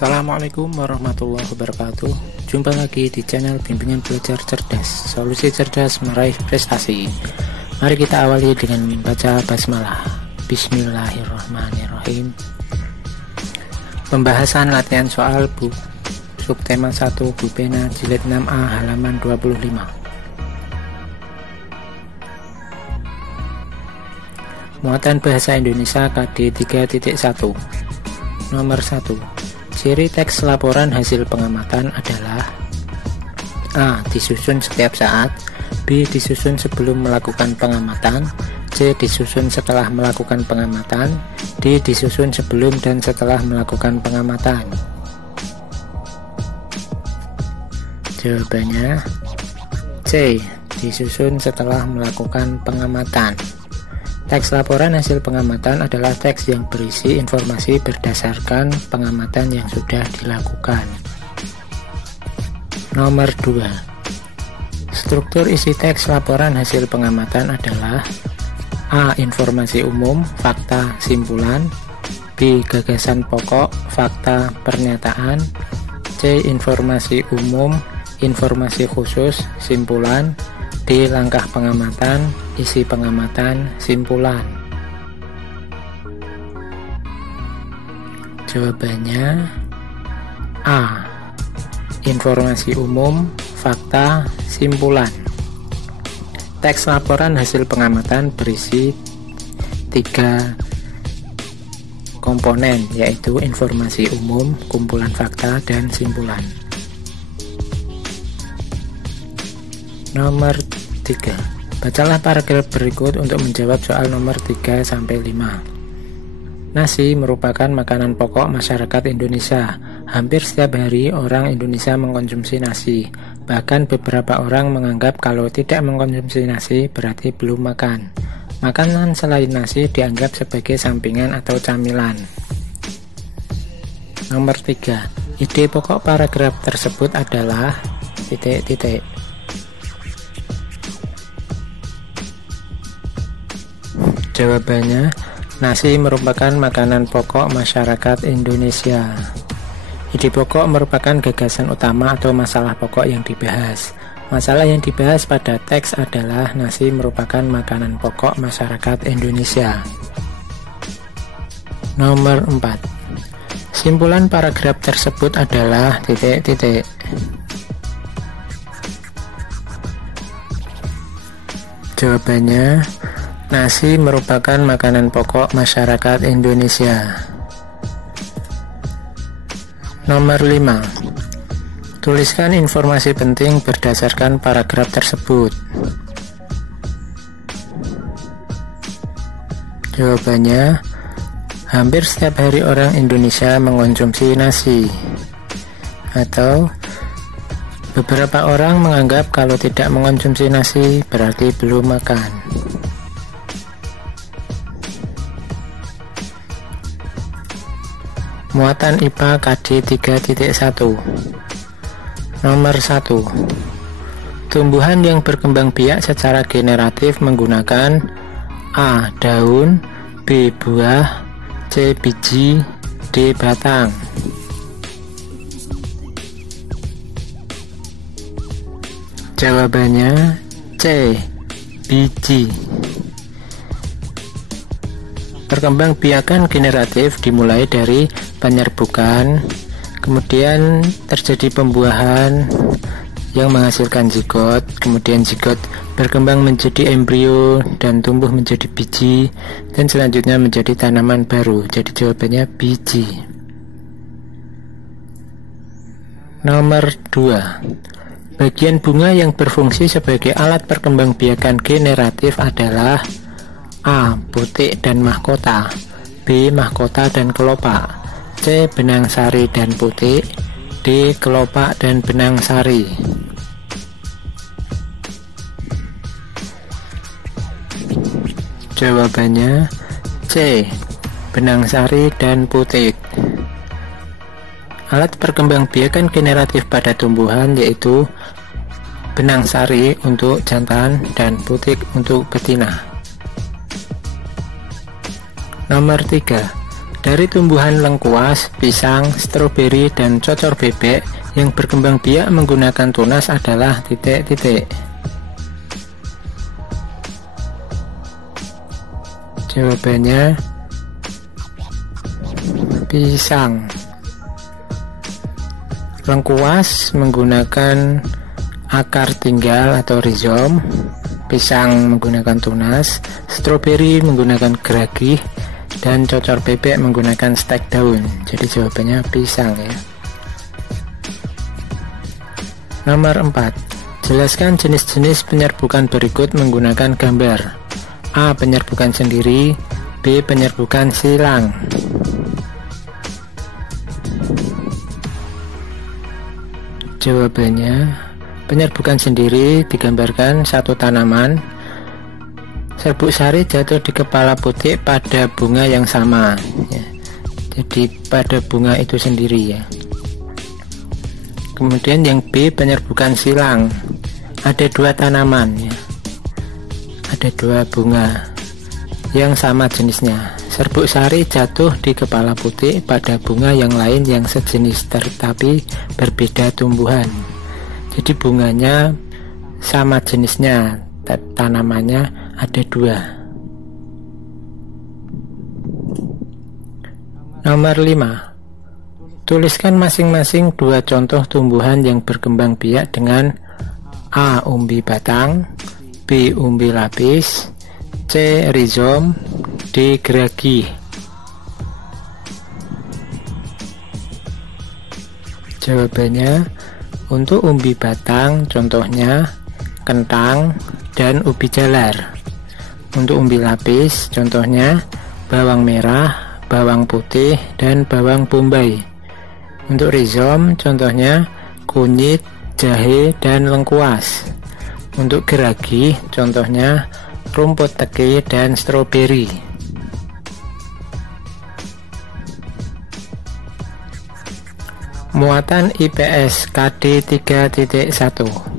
Assalamualaikum warahmatullahi wabarakatuh. Jumpa lagi di channel Bimbingan Belajar Cerdas, solusi cerdas meraih prestasi. Mari kita awali dengan membaca basmalah. Bismillahirrahmanirrahim. Pembahasan latihan soal subtema 1 Bupena jilid 6A halaman 25. Muatan bahasa Indonesia KD 3.1. Nomor 1. Ciri teks laporan hasil pengamatan adalah: A. Disusun setiap saat, B. Disusun sebelum melakukan pengamatan, C. Disusun setelah melakukan pengamatan, D. Disusun sebelum dan setelah melakukan pengamatan. Jawabannya C. Disusun setelah melakukan pengamatan. Teks laporan hasil pengamatan adalah teks yang berisi informasi berdasarkan pengamatan yang sudah dilakukan. Nomor 2. Struktur isi teks laporan hasil pengamatan adalah: A. Informasi umum, fakta, simpulan, B. Gagasan pokok, fakta, pernyataan, C. Informasi umum, informasi khusus, simpulan, D. Langkah pengamatan, isi pengamatan, simpulan. Jawabannya A. Informasi umum, fakta, simpulan. Teks laporan hasil pengamatan berisi 3 komponen, yaitu informasi umum, kumpulan fakta, dan simpulan. Nomor 3. Bacalah paragraf berikut untuk menjawab soal nomor 3-5. Nasi merupakan makanan pokok masyarakat Indonesia. Hampir setiap hari orang Indonesia mengkonsumsi nasi. Bahkan beberapa orang menganggap kalau tidak mengkonsumsi nasi berarti belum makan. Makanan selain nasi dianggap sebagai sampingan atau camilan. Nomor 3. Ide pokok paragraf tersebut adalah ... Jawabannya, nasi merupakan makanan pokok masyarakat Indonesia. Ide pokok merupakan gagasan utama atau masalah pokok yang dibahas. Masalah yang dibahas pada teks adalah nasi merupakan makanan pokok masyarakat Indonesia. Nomor 4. Simpulan paragraf tersebut adalah ... Jawabannya, nasi merupakan makanan pokok masyarakat Indonesia. Nomor 5. Tuliskan informasi penting berdasarkan paragraf tersebut. Jawabannya, hampir setiap hari orang Indonesia mengkonsumsi nasi. Atau, beberapa orang menganggap kalau tidak mengkonsumsi nasi berarti belum makan. Muatan IPA KD 3.1. Nomor 1. Tumbuhan yang berkembang biak secara generatif menggunakan: A. Daun, B. Buah, C. Biji, D. Batang. Jawabannya C. Biji. Perkembangbiakan generatif dimulai dari penyerbukan, kemudian terjadi pembuahan yang menghasilkan zigot, kemudian zigot berkembang menjadi embrio dan tumbuh menjadi biji, dan selanjutnya menjadi tanaman baru. Jadi jawabannya biji. Nomor 2. Bagian bunga yang berfungsi sebagai alat perkembangbiakan generatif adalah: A. Putik dan mahkota, B. Mahkota dan kelopak, C. Benang sari dan putik, D. Kelopak dan benang sari. Jawabannya C. Benang sari dan putik. Alat perkembangbiakan generatif pada tumbuhan yaitu benang sari untuk jantan dan putik untuk betina. Nomor 3. Dari tumbuhan lengkuas, pisang, stroberi, dan cocor bebek yang berkembang biak menggunakan tunas adalah titik-titik. Jawabannya pisang. Lengkuas menggunakan akar tinggal atau rizom, pisang menggunakan tunas, stroberi menggunakan geragih, dan cocor bebek menggunakan stek daun. Jadi jawabannya pisang ya. Nomor 4. Jelaskan jenis-jenis penyerbukan berikut menggunakan gambar. A. Penyerbukan sendiri, B. Penyerbukan silang. Jawabannya, penyerbukan sendiri digambarkan satu tanaman. Serbuk sari jatuh di kepala putik pada bunga yang sama ya. Jadi pada bunga itu sendiri ya. Kemudian yang B, penyerbukan silang. Ada dua tanaman ya. Ada dua bunga yang sama jenisnya. Serbuk sari jatuh di kepala putik pada bunga yang lain yang sejenis tetapi berbeda tumbuhan. Jadi bunganya sama jenisnya, tanamannya ada dua. Nomor 5. Tuliskan masing-masing dua contoh tumbuhan yang berkembang biak dengan A. Umbi batang, B. Umbi lapis, C. rizom, D. geragih. Jawabannya, untuk umbi batang contohnya kentang dan ubi jalar. Untuk umbi lapis contohnya bawang merah, bawang putih, dan bawang bombay. Untuk rizom contohnya kunyit, jahe, dan lengkuas. Untuk geragih contohnya rumput teke dan stroberi. Muatan IPS KD 3.1.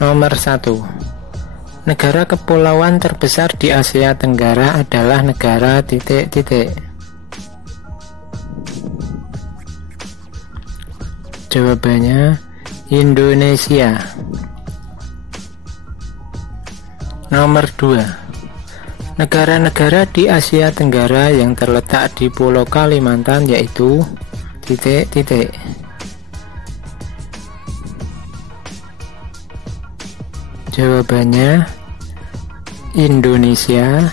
Nomor 1. Negara kepulauan terbesar di Asia Tenggara adalah negara titik-titik. Jawabannya Indonesia. Nomor 2. Negara-negara di Asia Tenggara yang terletak di Pulau Kalimantan yaitu titik-titik. Jawabannya Indonesia,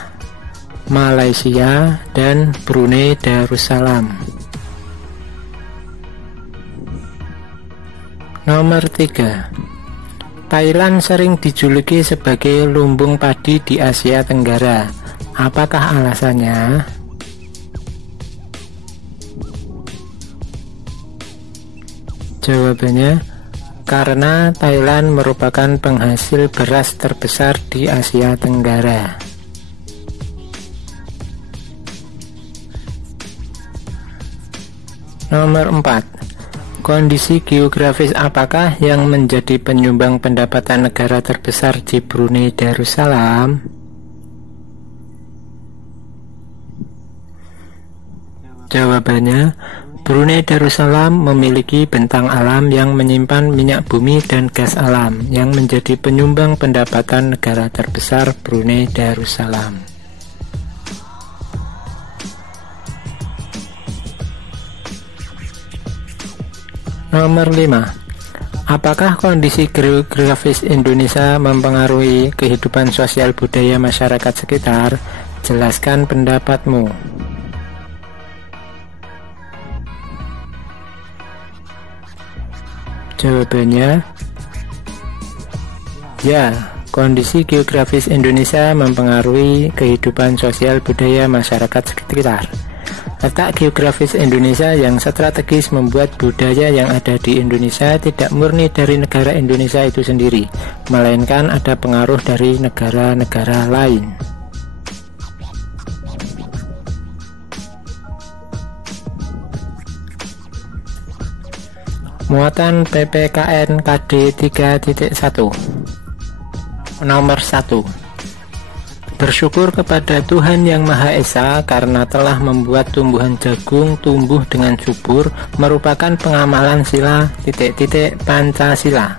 Malaysia, dan Brunei Darussalam. Nomor 3. Thailand sering dijuluki sebagai lumbung padi di Asia Tenggara. Apakah alasannya? Jawabannya, karena Thailand merupakan penghasil beras terbesar di Asia Tenggara. Nomor 4. Kondisi geografis apakah yang menjadi penyumbang pendapatan negara terbesar di Brunei Darussalam? Jawabannya, Brunei Darussalam memiliki bentang alam yang menyimpan minyak bumi dan gas alam yang menjadi penyumbang pendapatan negara terbesar Brunei Darussalam. Nomor 5. Apakah kondisi geografis Indonesia mempengaruhi kehidupan sosial budaya masyarakat sekitar? Jelaskan pendapatmu. Jawabannya, ya, kondisi geografis Indonesia mempengaruhi kehidupan sosial budaya masyarakat sekitar. Letak geografis Indonesia yang strategis membuat budaya yang ada di Indonesia tidak murni dari negara Indonesia itu sendiri, melainkan ada pengaruh dari negara-negara lain. Muatan PPKN KD 3.1. Nomor 1. Bersyukur kepada Tuhan Yang Maha Esa karena telah membuat tumbuhan jagung tumbuh dengan subur merupakan pengamalan sila Pancasila.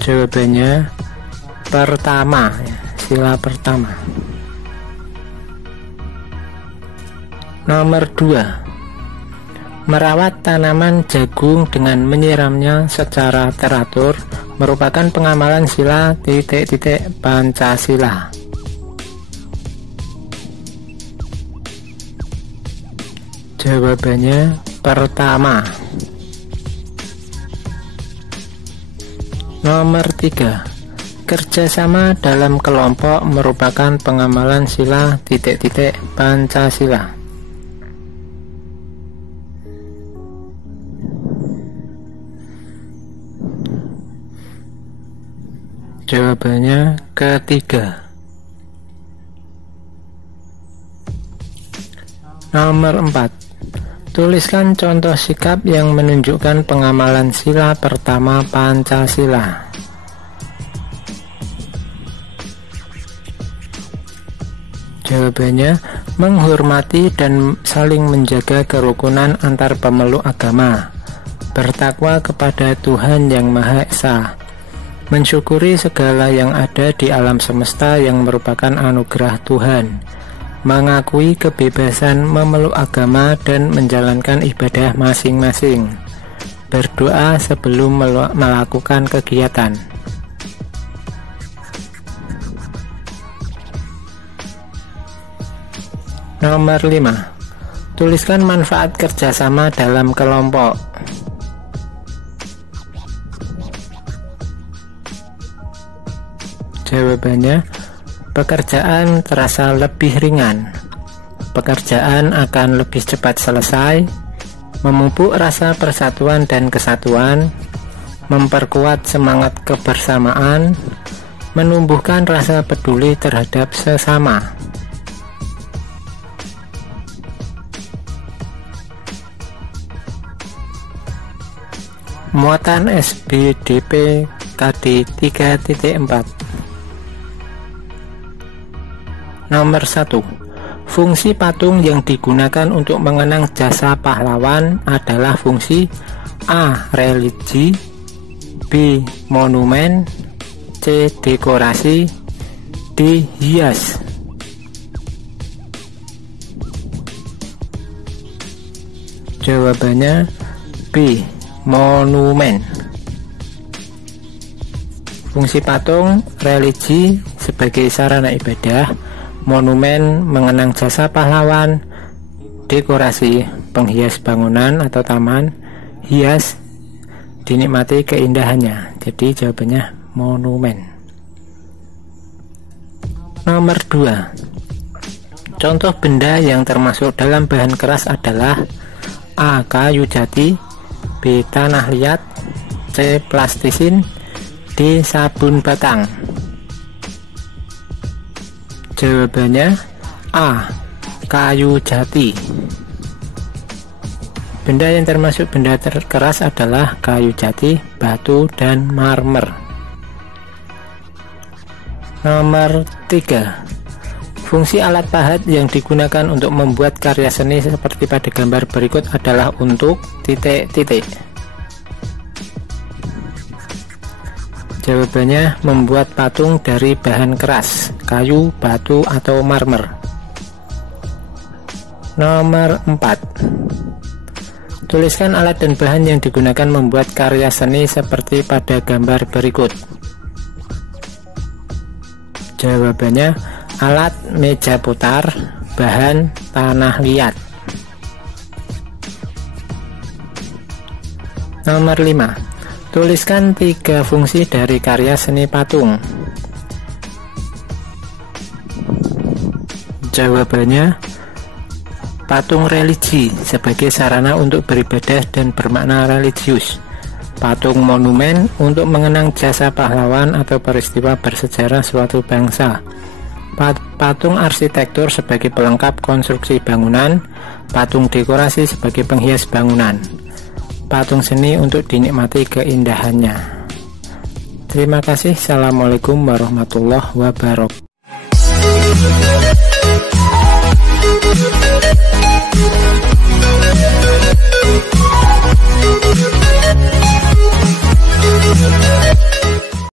Jawabannya pertama, sila pertama. Nomor 2. Merawat tanaman jagung dengan menyiramnya secara teratur merupakan pengamalan sila Pancasila. Jawabannya pertama. Nomor 3. Kerjasama dalam kelompok merupakan pengamalan sila Pancasila. Jawabannya ketiga. Nomor 4. Tuliskan contoh sikap yang menunjukkan pengamalan sila pertama Pancasila. Jawabannya menghormati dan saling menjaga kerukunan antar pemeluk agama, bertakwa kepada Tuhan Yang Maha Esa, mensyukuri segala yang ada di alam semesta yang merupakan anugerah Tuhan, mengakui kebebasan memeluk agama dan menjalankan ibadah masing-masing, berdoa sebelum melakukan kegiatan. Nomor 5. Tuliskan manfaat kerjasama dalam kelompok. Jawabannya, pekerjaan terasa lebih ringan, pekerjaan akan lebih cepat selesai, memupuk rasa persatuan dan kesatuan, memperkuat semangat kebersamaan, menumbuhkan rasa peduli terhadap sesama. Muatan SBDP KD 3.4. Nomor 1. Fungsi patung yang digunakan untuk mengenang jasa pahlawan adalah fungsi A. Religi, B. Monumen, C. Dekorasi, D. Hias. Jawabannya B. Monumen. Fungsi patung religi sebagai sarana ibadah, monumen mengenang jasa pahlawan, dekorasi penghias bangunan atau taman, hias dinikmati keindahannya. Jadi jawabannya monumen. Nomor 2. Contoh benda yang termasuk dalam bahan keras adalah A. Kayu jati, B. Tanah liat, C. Plastisin, D. Sabun batang. Jawabannya A. Kayu jati. Benda yang termasuk benda keras adalah kayu jati, batu, dan marmer. Nomor 3. Fungsi alat pahat yang digunakan untuk membuat karya seni seperti pada gambar berikut adalah untuk titik-titik. Jawabannya membuat patung dari bahan keras, kayu, batu, atau marmer. Nomor 4. Tuliskan alat dan bahan yang digunakan membuat karya seni seperti pada gambar berikut. Jawabannya alat meja putar, bahan tanah liat. Nomor 5. Tuliskan 3 fungsi dari karya seni patung. Jawabannya patung religi sebagai sarana untuk beribadah dan bermakna religius. Patung monumen untuk mengenang jasa pahlawan atau peristiwa bersejarah suatu bangsa. Patung arsitektur sebagai pelengkap konstruksi bangunan, patung dekorasi sebagai penghias bangunan, patung seni untuk dinikmati keindahannya. Terima kasih. Assalamualaikum warahmatullahi wabarakatuh.